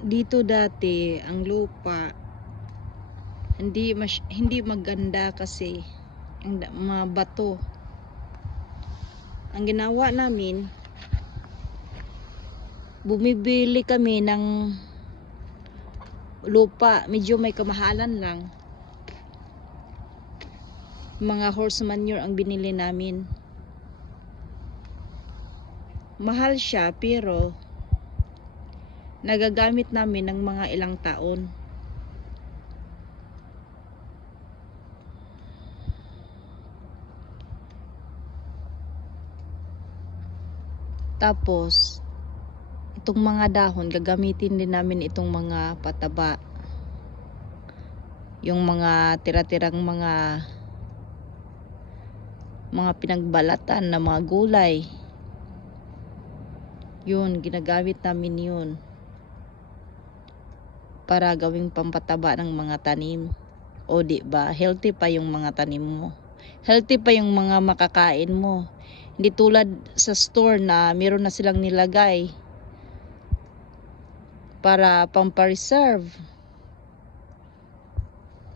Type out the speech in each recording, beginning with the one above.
dito dati ang lupa hindi mas, hindi maganda kasi ang mga bato. Ang ginawa namin bumibili kami ng lupa. Medyo may kamahalan lang. Mga horse manure ang binili namin. Mahal siya pero nagagamit namin ng mga ilang taon. Tapos, itong mga dahon, gagamitin din namin itong mga pataba. Yung mga tira-tirang mga mga pinagbalatan na mga gulay. Yun, ginagamit namin yun para gawing pampataba ng mga tanim. O di ba, healthy pa yung mga tanim mo. Healthy pa yung mga makakain mo. Hindi tulad sa store na meron na silang nilagay para pampareserve.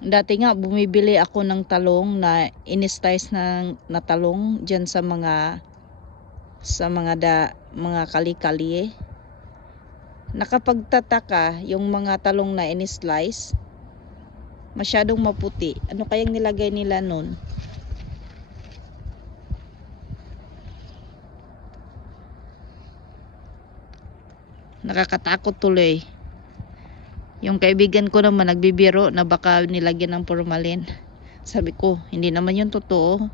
Dati nga bumibili ako ng talong na inislice na, na talong diyan sa mga sa mga da, mga kali-kali eh nakapagtataka yung mga talong na in-slice masyadong maputi. Ano kayang nilagay nila nun? Nakakatakot tuloy. Yung kaibigan ko naman nagbibiro na baka nilagyan ng formalin. Sabi ko hindi naman yun totoo.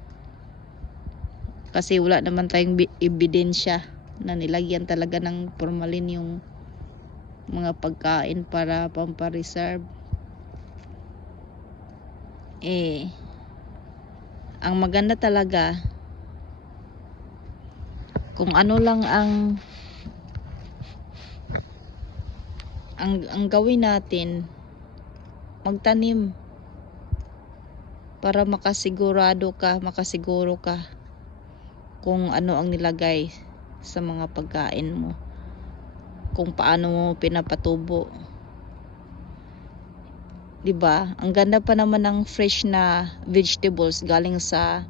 Kasi wala naman tayong bi- ebidensya na nilagyan talaga ng formalin yung mga pagkain para pampareserve. Eh ang maganda talaga kung ano lang ang ang, ang gawin natin magtanim para makasigurado ka makasiguro ka kung ano ang nilagay sa mga pagkain mo kung paano mo pinapatubo. 'Di ba? Ang ganda pa naman ng fresh na vegetables galing sa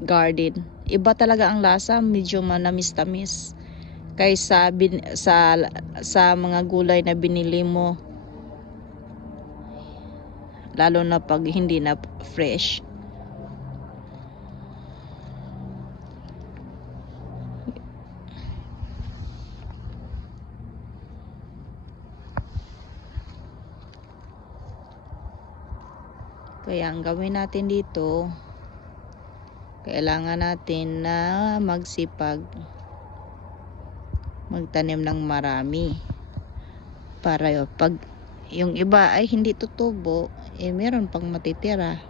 garden. Iba talaga ang lasa, medyo manamis-tamis kaysa bin, sa sa mga gulay na binili mo. Lalo na pag hindi na fresh. Kaya ang gawin natin dito, kailangan natin na magsipag magtanim ng marami. Para yun, pag yung iba ay hindi tutubo eh meron pang matitira.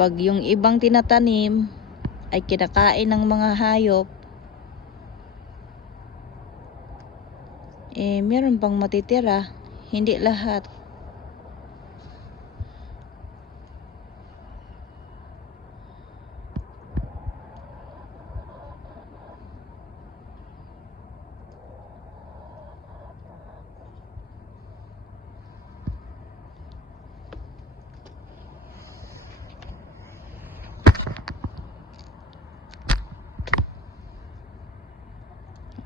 Pag yung ibang tinatanim ay kinakain ng mga hayop eh meron pang matitira? Hindi lahat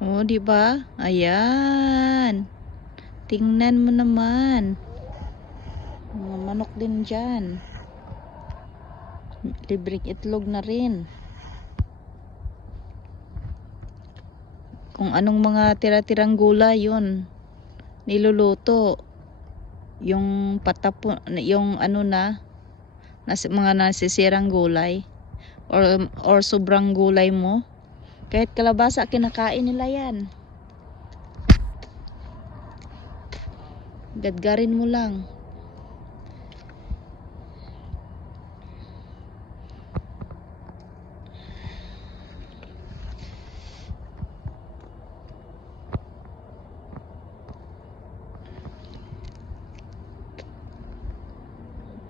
Oh, di ba? Ayan. Tingnan mo naman. Mga manok din diyan. Libreng itlog na rin. Kung anong mga tira-tirang gulay yun. Niluluto. Yung patapo, yung ano na, nas, mga nasisirang gulay. Or, or sobrang gulay mo. Kahit kalabasa, kinakain nila yan. Gadgarin mo lang.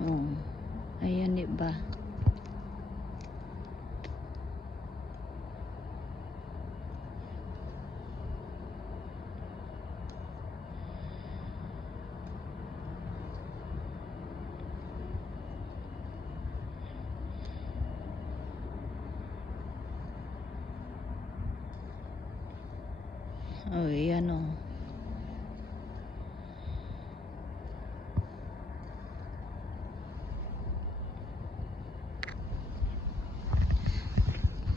Oh. Ayan, di ba? Oh, yan oh.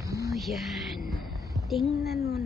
Oh, yan. Tingnan mo